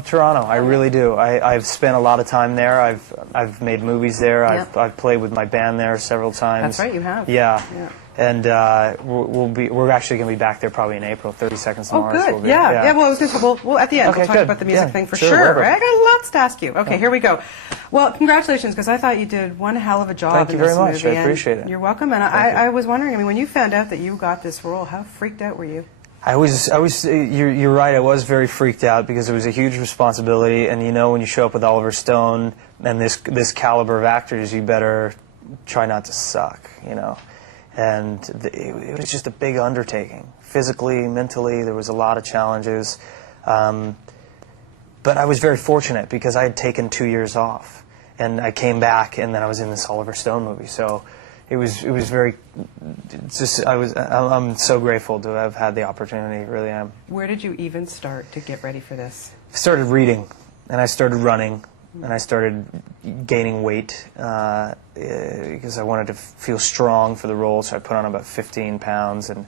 Toronto, I really do. I've spent a lot of time there. I've made movies there. I've played with my band there several times. That's right, you have. Yeah. And we're actually going to be back there probably in April, 30 Seconds to Mars. Oh, good. Yeah. Well, I was going to say, we'll at the end, we'll talk about the music thing for sure. I got lots to ask you. Okay, here we go. Well, congratulations, because I thought you did one hell of a job in this movie. Thank you very much. I appreciate it. You're welcome. And I was wondering, I mean, when you found out that you got this role, how freaked out were you? You're right, I was very freaked out because it was a huge responsibility, and you know when you show up with Oliver Stone and this caliber of actors, you better try not to suck, you know. And it was just a big undertaking. Physically, mentally, there was a lot of challenges. But I was very fortunate because I had taken 2 years off, and I came back, and then I was in this Oliver Stone movie. So it was very, I'm so grateful to have had the opportunity, really am. Where did you even start to get ready for this? I started reading, and I started running, and I started gaining weight because I wanted to feel strong for the role, so I put on about 15 pounds, and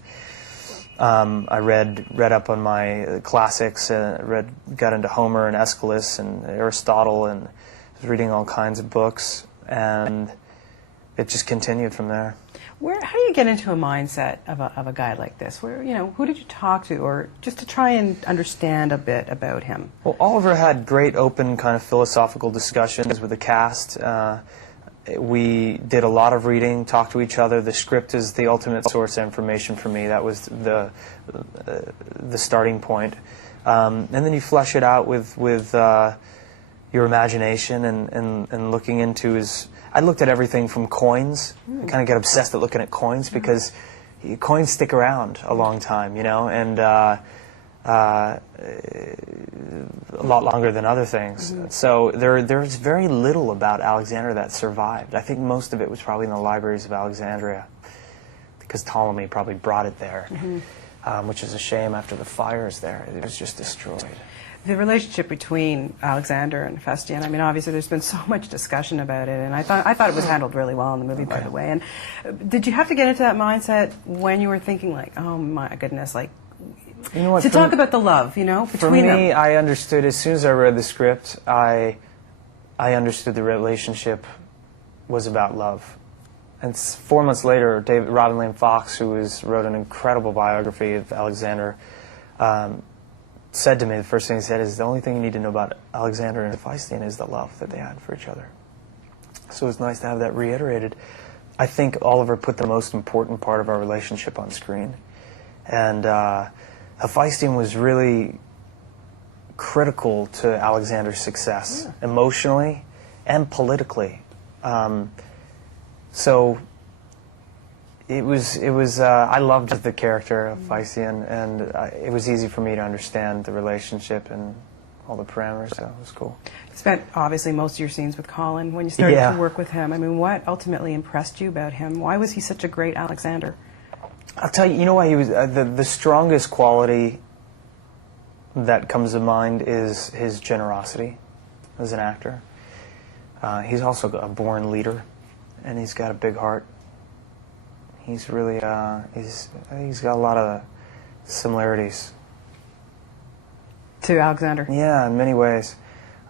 I read up on my classics, got into Homer and Aeschylus and Aristotle, and was reading all kinds of books, and it just continued from there. How do you get into a mindset of a guy like this? Who did you talk to, or just to try and understand a bit about him? Well, Oliver had great open kind of philosophical discussions with the cast. We did a lot of reading, talked to each other. The script is the ultimate source of information for me. That was the starting point. And then you flesh it out with your imagination and looking into his... I looked at everything from coins. I kind of get obsessed at looking at coins because coins stick around a long time, you know, and a lot longer than other things. So there's very little about Alexander that survived. I think most of it was probably in the libraries of Alexandria because Ptolemy probably brought it there, which is a shame after the fires there. It was just destroyed. The relationship between Alexander and Hephaestion, I mean, obviously there's been so much discussion about it, and I thought it was handled really well in the movie, by the way. And did you have to get into that mindset when you were thinking, like, oh my goodness, like, you know what, to talk about the love, you know, between them? For me, I understood, as soon as I read the script, I understood the relationship was about love. And 4 months later, Robin Lane Fox, who wrote an incredible biography of Alexander, said to me, the first thing he said is, the only thing you need to know about Alexander and Hephaestion is the love that they had for each other. So it's nice to have that reiterated. I think Oliver put the most important part of our relationship on screen. And Hephaestion was really critical to Alexander's success, emotionally and politically. So it was I loved the character of Hephaestion, and it was easy for me to understand the relationship and all the parameters, so it was cool. You spent, obviously, most of your scenes with Colin. When you started to work with him, I mean, what ultimately impressed you about him? Why was he such a great Alexander? I'll tell you, you know why he was, the strongest quality that comes to mind is his generosity as an actor. He's also a born leader, and he's got a big heart. He's really, he's got a lot of similarities. To Alexander? Yeah, in many ways.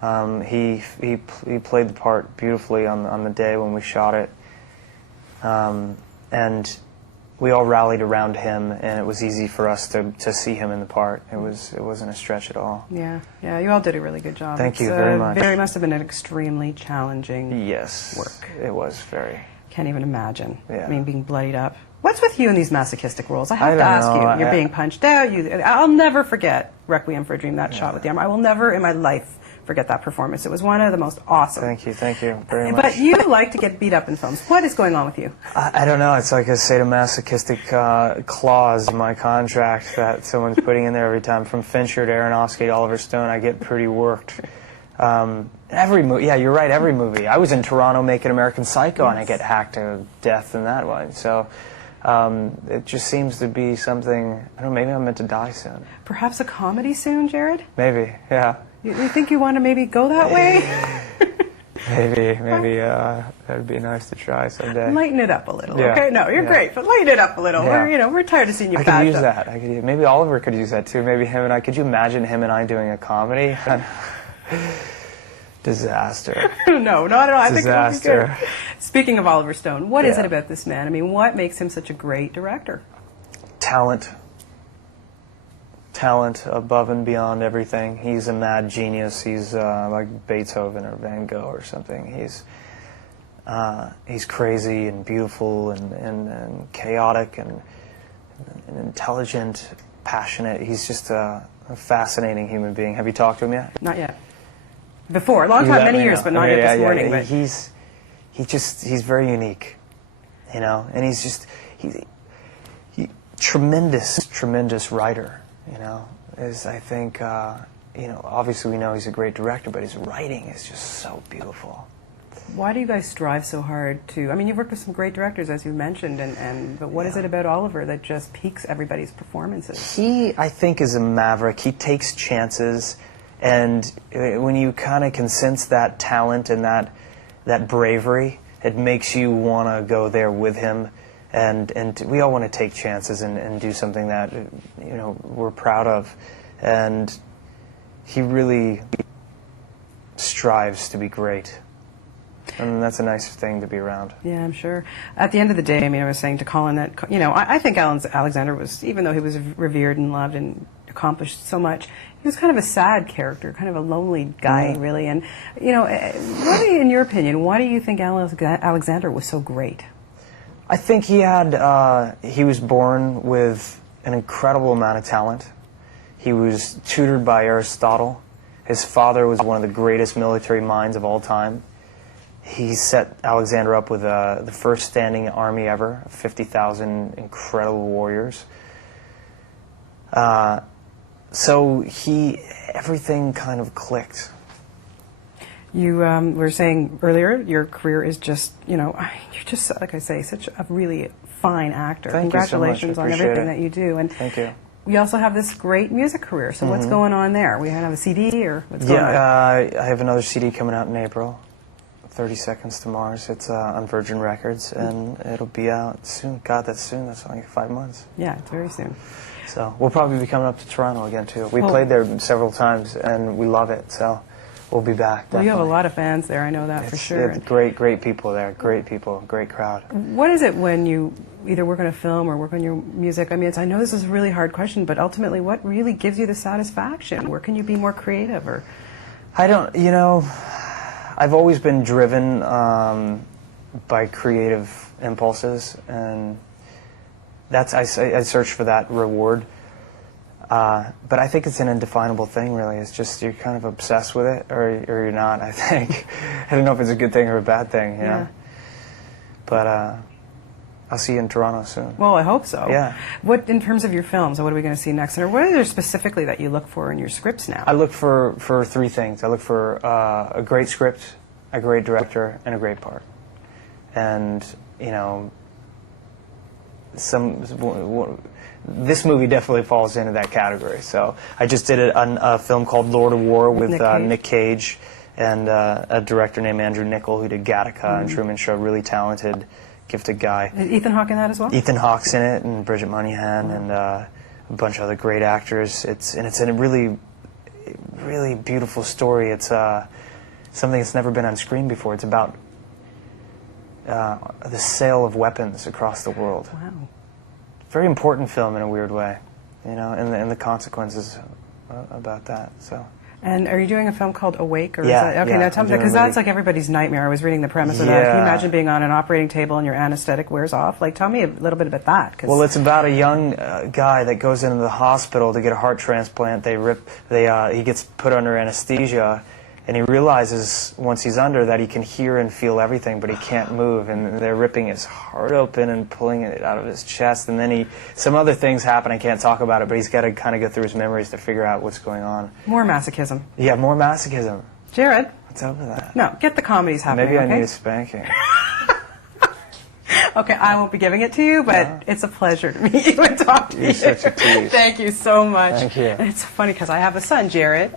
He played the part beautifully on the day when we shot it. And we all rallied around him, and it was easy for us to see him in the part. It wasn't a stretch at all. Yeah, you all did a really good job. Thank you very much. It must have been an extremely challenging work. It was very. Can't even imagine. Yeah. I mean, being bloodied up. What's with you in these masochistic roles? I have to ask you. You're being punched out. I'll never forget Requiem for a Dream, that shot with the arm. I will never in my life forget that performance. It was one of the most awesome. Thank you very much. But you like to get beat up in films. What is going on with you? I don't know. It's like a sadomasochistic clause in my contract that someone's putting in there every time. From Fincher to Aronofsky to Oliver Stone, I get pretty worked. Every movie, yeah, you're right, every movie. I was in Toronto making American Psycho, and I get hacked to death in that one. So it just seems to be something, I don't know, maybe I'm meant to die soon. Perhaps a comedy soon, Jared? Maybe, yeah. You think you want to maybe go that way? Maybe that would be nice to try someday. Lighten it up a little, Yeah. okay? No, you're great, but lighten it up a little. Yeah. We're tired of seeing you I bad could use stuff. that. Maybe Oliver could use that too. Maybe him and I. Could you imagine him and I doing a comedy? Disaster. No, not at all. I think it'll be Disaster. good. Speaking of Oliver Stone, what is Yeah. it about this man? I mean, what makes him such a great director? Talent above and beyond everything. He's a mad genius. He's like Beethoven or Van Gogh or something. He's crazy and beautiful and chaotic and intelligent, passionate. He's just a fascinating human being. Have you talked to him yet? Not yet. Before, a long time, many years, but not yet this morning. But He's very unique, and he's just tremendous writer. I think obviously we know he's a great director, but his writing is just so beautiful. why do you guys strive so hard to? I mean, you've worked with some great directors, as you mentioned, but what is it about Oliver that just piques everybody's performances? He, I think, is a maverick. He takes chances, and when you kind of can sense that talent and that bravery, it makes you want to go there with him. And we all want to take chances and do something that we're proud of, and he really strives to be great. And that's a nice thing to be around. Yeah, I'm sure. At the end of the day, I mean, I was saying to Colin that, I think Alexander was, even though he was revered and loved and accomplished so much, he was kind of a sad character, kind of a lonely guy, really. And, really, in your opinion, why do you think Alexander was so great? I think he was born with an incredible amount of talent. He was tutored by Aristotle. His father was one of the greatest military minds of all time. He set Alexander up with the first standing army ever, 50,000 incredible warriors. So everything kind of clicked. You were saying earlier, your career is just, you're just, like I say, such a really fine actor. Thank you so much. Congratulations I on appreciate everything it. that you do. And Thank you. we also have this great music career. So what's going on there? We have a CD or what's going on? I have another CD coming out in April, 30 Seconds to Mars. It's on Virgin Records, and it'll be out soon. God, that's soon. That's only 5 months. Yeah, it's very soon. So we'll probably be coming up to Toronto again, too. We Well, played there several times, and we love it. So we'll be back. Well, you have a definitely. lot of fans there. I know that for sure. It's great people there. Great people, great crowd. What is it when you either work on a film or work on your music? I mean, I know this is a really hard question, but ultimately, what really gives you the satisfaction? Where can you be more creative? Or I don't, I've always been driven by creative impulses, and I search for that reward. But I think it's an indefinable thing, really. It's just you're kind of obsessed with it, or you're not, I think. I don't know if it's a good thing or a bad thing, you know? But I'll see you in Toronto soon. Well, I hope so. Yeah. What, in terms of your films, what are we going to see next? Or what is there specifically that you look for in your scripts now? I look for three things. I look for a great script, a great director, and a great part. And, this movie definitely falls into that category. So I just did a film called Lord of War with Nick Cage and a director named Andrew Niccol who did Gattaca and Truman Show. Really talented, gifted guy. Is Ethan Hawke in that as well? Ethan Hawke's in it, and Bridget Moynahan, and a bunch of other great actors. It's a really beautiful story. It's something that's never been on screen before. It's about the sale of weapons across the world. Wow. Very important film in a weird way, and the consequences about that. So. And are you doing a film called Awake? Or Yeah, is that, okay, yeah, now tell me that, because that's like everybody's nightmare. I was reading the premise of that. Can you imagine being on an operating table and your anesthetic wears off? Like, tell me a little bit about that. Well, it's about a young guy that goes into the hospital to get a heart transplant. He gets put under anesthesia, and he realizes once he's under that he can hear and feel everything, but he can't move. And they're ripping his heart open and pulling it out of his chest. And then some other things happen. I can't talk about it, but he's got to kind of go through his memories to figure out what's going on. More masochism. Yeah, more masochism. Jared. What's up with that? No, get the comedies happening. Maybe I okay? need a spanking. Okay, I won't be giving it to you, but it's a pleasure to meet you and talk to you. You're such a tease. Thank you so much. Thank you. And it's funny because I have a son, Jared.